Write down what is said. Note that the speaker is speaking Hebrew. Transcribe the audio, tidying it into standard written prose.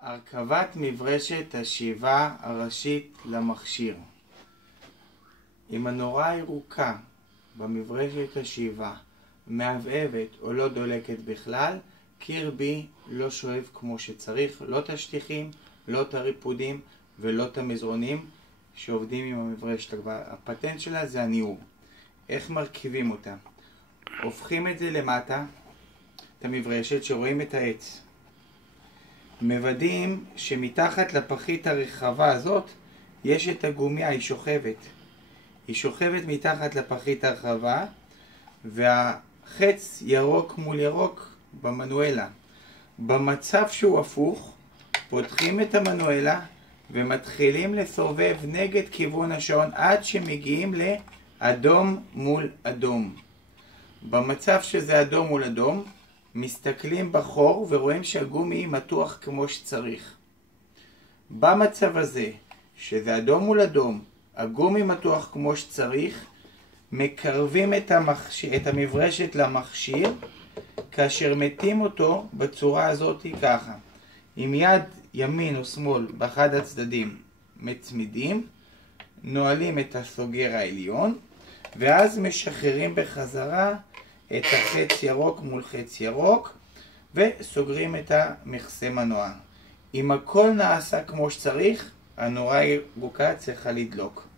הרכבת מברשת השאיבה הראשית למכשיר. אם הנורה הירוקה במברשת השאיבה מעבעבת או לא דולקת בכלל, קיר B לא שואב כמו שצריך, לא את השטיחים, לא את הריפודים ולא את המזרונים שעובדים עם המברשת. הפטנט שלה זה הניעור. איך מרכיבים אותה? הופכים את זה למטה, את המברשת שרואים את העץ. מוודאים שמתחת לפחית הרחבה הזאת יש את הגומיה, היא שוכבת. היא שוכבת מתחת לפחית הרחבה, והחץ ירוק מול ירוק במנואלה. במצב שהוא הפוך, פותחים את המנואלה ומתחילים לסובב נגד כיוון השעון עד שמגיעים לאדום מול אדום. במצב שזה אדום מול אדום, מסתכלים בחור ורואים שהגומי מתוח כמו שצריך. במצב הזה, שזה אדום מול אדום, הגומי מתוח כמו שצריך, מקרבים את המברשת למכשיר, כאשר מתים אותו בצורה הזאת ככה. עם יד ימין או שמאל באחד הצדדים מצמידים, נועלים את הסוגר העליון, ואז משחררים בחזרה את החץ ירוק מול חץ ירוק, וסוגרים את המכסה מנוע. אם הכל נעשה כמו שצריך, הנורה הירוקה צריכה לדלוק.